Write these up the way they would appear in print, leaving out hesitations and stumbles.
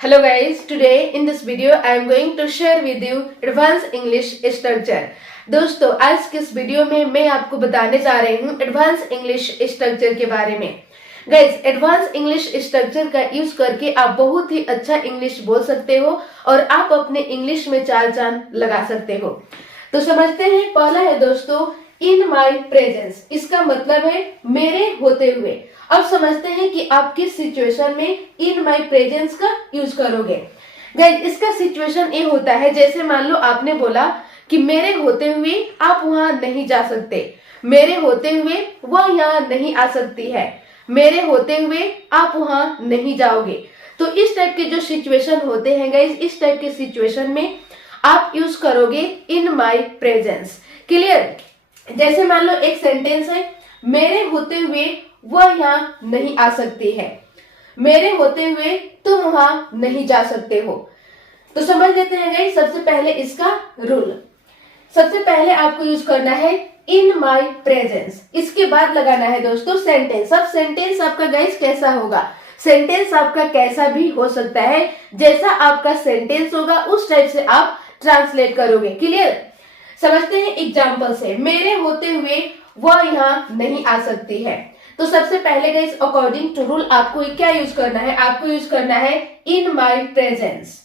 Hello guys, today in this video I am going to share with you advanced English structure। दोस्तों आज के इस video में मैं आपको बताने जा रही हूँ एडवांस इंग्लिश स्ट्रक्चर के बारे में। गाइस एडवांस इंग्लिश स्ट्रक्चर का यूज करके आप बहुत ही अच्छा इंग्लिश बोल सकते हो और आप अपने इंग्लिश में चार चांद लगा सकते हो। तो समझते हैं, पहला है दोस्तों इन माई प्रेजेंस, इसका मतलब है मेरे होते हुए। अब समझते हैं कि आप किस सिचुएशन में इन माई प्रेजेंस का यूज करोगे। गाइस इसका सिचुएशन ये होता है, जैसे मान लो आपने बोला कि मेरे होते हुए आप वहां नहीं जा सकते, मेरे होते हुए वह यहाँ नहीं आ सकती है, मेरे होते हुए आप वहां नहीं जाओगे। तो इस टाइप के जो सिचुएशन होते हैं गाइस, इस टाइप के सिचुएशन में आप यूज करोगे इन माई प्रेजेंस। क्लियर? जैसे मान लो एक सेंटेंस है, मेरे होते हुए वह यहाँ नहीं आ सकती है, मेरे होते हुए तुम वहां नहीं जा सकते हो। तो समझ लेते हैं गाइस सबसे पहले इसका रूल। सबसे पहले आपको यूज करना है इन माई प्रेजेंस, इसके बाद लगाना है दोस्तों सेंटेंस। अब सेंटेंस आपका गाइस कैसा होगा? सेंटेंस आपका कैसा भी हो सकता है, जैसा आपका सेंटेंस होगा उस टाइप से आप ट्रांसलेट करोगे। क्लियर? समझते हैं एग्जाम्पल से। मेरे होते हुए वह यहाँ नहीं आ सकती है। तो सबसे पहले गाइस अकॉर्डिंग टू रूल आपको क्या यूज करना है? आपको यूज करना है इन my presence,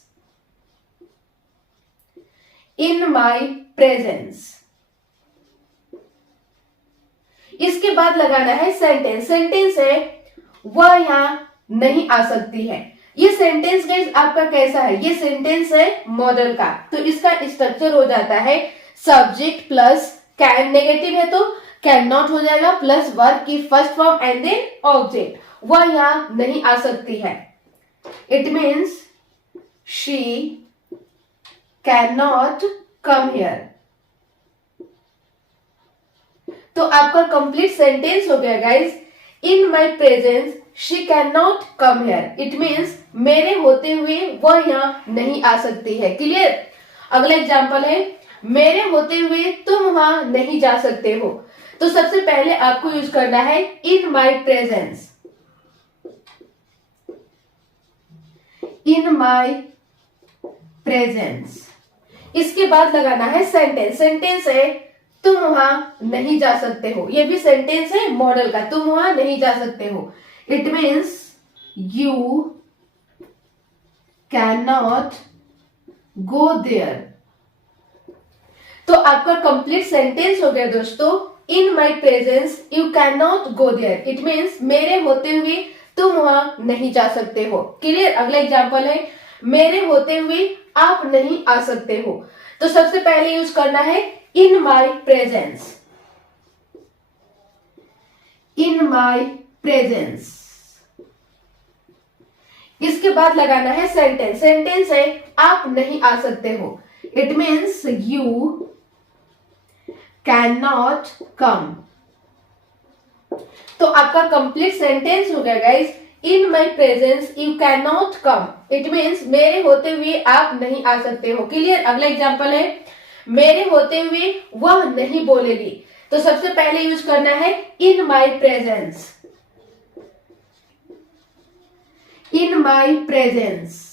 in my presence. इसके बाद लगाना है सेंटेंस। सेंटेंस है वह यहाँ नहीं आ सकती है। ये सेंटेंस गाइस आपका कैसा है? ये सेंटेंस है मॉडल का। तो इसका स्ट्रक्चर हो जाता है सब्जेक्ट प्लस कैन, नेगेटिव है तो कैन नॉट हो जाएगा, प्लस वर्ब की first form and then object. वह यहाँ नहीं आ सकती है, it means she can not come here. तो आपका कंप्लीट सेंटेंस हो गया guys, in my presence she can not come here. It means मेरे होते हुए वह यहाँ नहीं आ सकती है। क्लियर? अगला एग्जाम्पल है मेरे होते हुए तुम वहां नहीं जा सकते हो। तो सबसे पहले आपको यूज करना है इन my presence, in my presence. इसके बाद लगाना है सेंटेंस। सेंटेंस है तुम वहां नहीं जा सकते हो। ये भी सेंटेंस है मॉडल का, तुम वहां नहीं जा सकते हो। It means you can not go there. तो आपका कंप्लीट सेंटेंस हो गया दोस्तों, in my presence you can not go there. It means मेरे होते हुए तुम वहां नहीं जा सकते हो। क्लियर? अगला एग्जाम्पल है मेरे होते हुए आप नहीं आ सकते हो। तो सबसे पहले यूज करना है इन my presence, in my presence. इसके बाद लगाना है सेंटेंस। सेंटेंस है आप नहीं आ सकते हो। It means you can not कम। तो आपका कंप्लीट सेंटेंस हो गया guys, in my presence you can not come. It means मेरे होते हुए आप नहीं आ सकते हो। क्लियर? अगला एग्जाम्पल है मेरे होते हुए वह नहीं बोलेगी। तो सबसे पहले यूज करना है इन my presence, in my presence.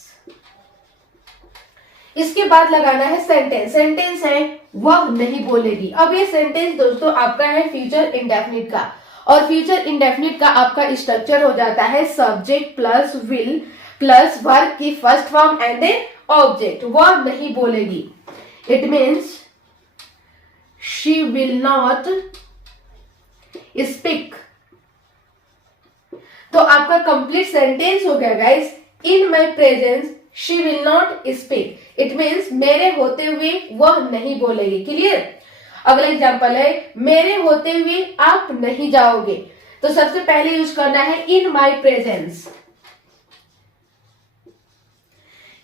इसके बाद लगाना है सेंटेंस। सेंटेंस है वह नहीं बोलेगी। अब ये सेंटेंस दोस्तों आपका है फ्यूचर इंडेफिनिट का, और फ्यूचर इंडेफिनिट का आपका स्ट्रक्चर हो जाता है subject plus will plus verb की first form and then object. वह नहीं बोलेगी, it means she will not speak. तो आपका कंप्लीट सेंटेंस हो गया guys, in my presence she will not speak. It means मेरे होते हुए वह नहीं बोलेगी। क्लियर? अगला एग्जाम्पल है मेरे होते हुए आप नहीं जाओगे। तो सबसे पहले यूज करना है इन my presence,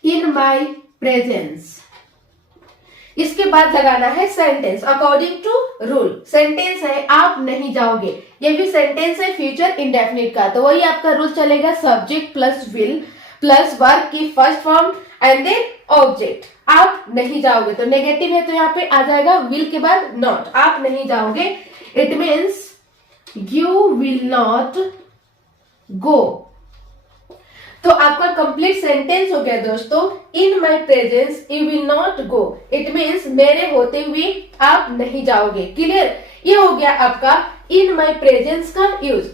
in my presence. इसके बाद लगाना है sentence according to rule. Sentence है आप नहीं जाओगे। ये भी सेंटेंस है फ्यूचर इंडेफिनिट का, तो वही आपका रूल चलेगा subject plus will plus verb की first form and then object. आप नहीं जाओगे तो नेगेटिव है तो यहाँ पे आ जाएगा विल के बाद नॉट, आप नहीं जाओगे। It means you will not go. तो आपका कंप्लीट सेंटेंस हो गया दोस्तों, in my presence you will not go. It means मेरे होते हुए आप नहीं जाओगे। क्लियर, ये हो गया आपका इन माई प्रेजेंस का यूज।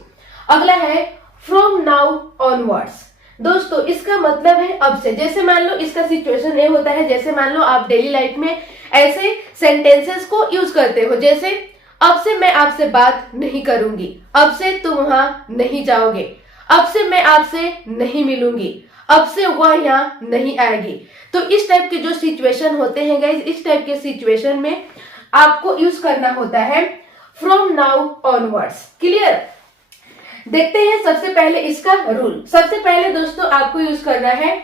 अगला है फ्रॉम नाउ ऑनवर्ड्स। दोस्तों इसका मतलब है अब से। जैसे मान लो इसका सिचुएशन ये होता है, जैसे मान लो आप डेली लाइफ में ऐसे सेंटेंसेस को यूज करते हो, जैसे अब से मैं आपसे बात नहीं करूंगी, अब से तुम वहां नहीं जाओगे, अब से मैं आपसे नहीं मिलूंगी, अब से वह यहाँ नहीं आएगी। तो इस टाइप के जो सिचुएशन होते हैं गाइज, इस टाइप के सिचुएशन में आपको यूज करना होता है फ्रॉम नाउ ऑनवर्ड्स। क्लियर, देखते हैं सबसे पहले इसका रूल। सबसे पहले दोस्तों आपको यूज करना है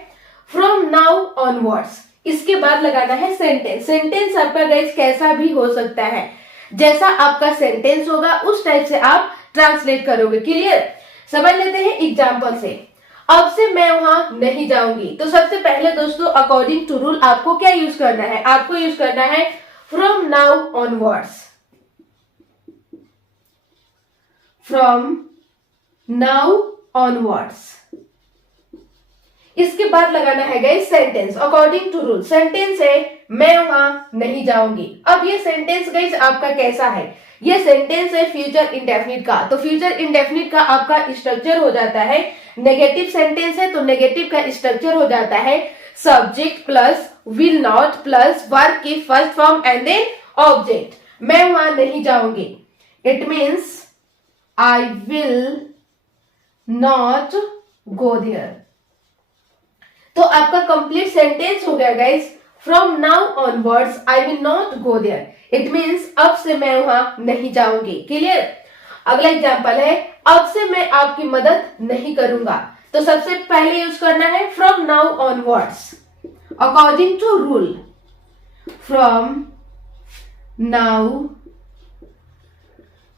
फ्रॉम नाउ ऑनवर्ड्स, इसके बाद लगाना है सेंटेंस। सेंटेंस आपका गाइज कैसा भी हो सकता है, जैसा आपका सेंटेंस होगा उस टाइप से आप ट्रांसलेट करोगे। क्लियर, समझ लेते हैं एग्जाम्पल से। अब से मैं वहां नहीं जाऊंगी, तो सबसे पहले दोस्तों अकॉर्डिंग टू रूल आपको क्या यूज करना है, आपको यूज करना है from now onwards. From now onwards, इसके बाद लगाना है guys sentence according to rule. Sentence है मैं वहां नहीं जाऊंगी। अब ये सेंटेंस गाइस आपका कैसा है, ये सेंटेंस है फ्यूचर इंडेफिनिट का। तो फ्यूचर इंडेफिनिट का आपका स्ट्रक्चर हो जाता है, नेगेटिव सेंटेंस है तो नेगेटिव का स्ट्रक्चर हो जाता है subject plus will not plus verb की first form and then object. मैं वहां नहीं जाऊंगी, it means I will not go there. तो आपका कंप्लीट सेंटेंस हो गया guys, from now onwards I will not go there. It means अब से मैं वहां नहीं जाऊंगी। क्लियर, अगला एग्जांपल है अब से मैं आपकी मदद नहीं करूंगा। तो सबसे पहले यूज करना है from now onwards according to rule. From now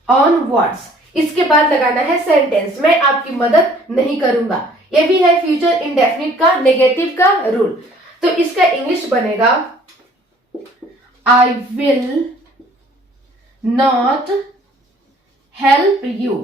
onwards, इसके बाद लगाना है सेंटेंस मैं आपकी मदद नहीं करूंगा। ये भी है फ्यूचर इंडेफिनिट का नेगेटिव का रूल। तो इसका इंग्लिश बनेगा I will not help you।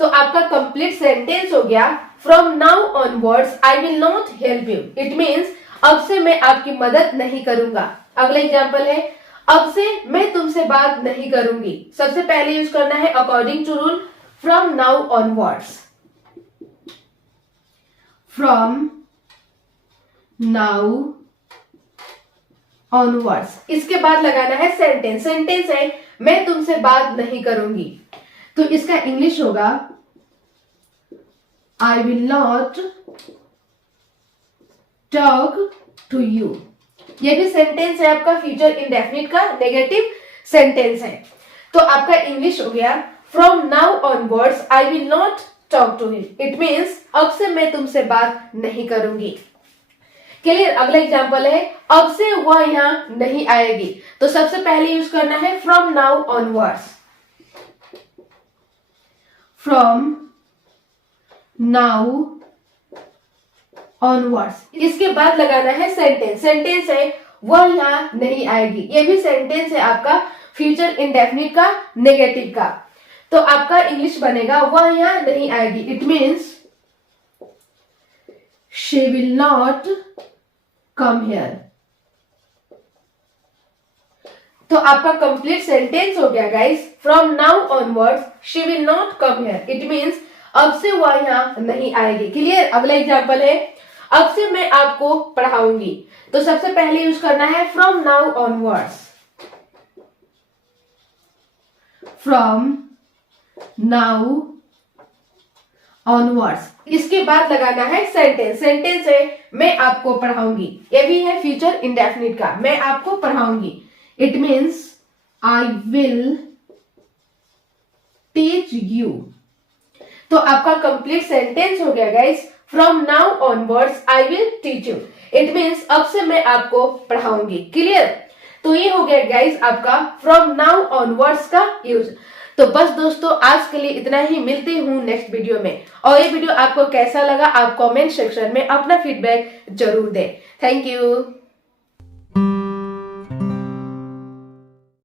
तो आपका कंप्लीट सेंटेंस हो गया from now onwards I will not help you. It means अब से मैं आपकी मदद नहीं करूंगा। अगला एग्जांपल है अब से मैं तुमसे बात नहीं करूंगी। सबसे पहले यूज करना है according to rule from now onwards. From now onwards, इसके बाद लगाना है सेंटेंस। सेंटेंस है मैं तुमसे बात नहीं करूंगी। तो इसका इंग्लिश होगा I will not talk to you. ये भी सेंटेंस है आपका फ्यूचर इंडेफिनिट का नेगेटिव सेंटेंस है। तो आपका इंग्लिश हो गया from now onwards I will not talk to him. It means अब से मैं तुमसे बात नहीं करूंगी। क्लियर, अगला एग्जांपल है अब से वह यहां नहीं आएगी। तो सबसे पहले यूज करना है from now onwards. From now onwards, इसके बाद लगाना है सेंटेंस। सेंटेंस है वह यहां नहीं आएगी। ये भी सेंटेंस है आपका फ्यूचर इंडेफिनिट का नेगेटिव का। तो आपका इंग्लिश बनेगा वह यहां नहीं आएगी। It means she will not come here. तो आपका कंप्लीट सेंटेंस हो गया guys from now onwards she will not come here. It means अब से वह यहां नहीं आएगी। क्लियर, अगला एग्जांपल है अब से मैं आपको पढ़ाऊंगी। तो सबसे पहले यूज करना है from now onwards. From now onwards, इसके बाद लगाना है सेंटेंस। सेंटेंस है मैं आपको पढ़ाऊंगी। ये भी है फ्यूचर इंडेफिनिट का, मैं आपको पढ़ाऊंगी। It means I will teach you. तो आपका कंप्लीट सेंटेंस हो गया guys from now onwards I will teach you. It means अब से मैं आपको पढ़ाऊंगी। क्लियर, तो ये हो गया गाइस आपका फ्रॉम नाउ ऑनवर्ड्स का यूज। तो बस दोस्तों आज के लिए इतना ही, मिलती हूँ नेक्स्ट वीडियो में। और ये वीडियो आपको कैसा लगा आप कमेंट सेक्शन में अपना फीडबैक जरूर दें। Thank you.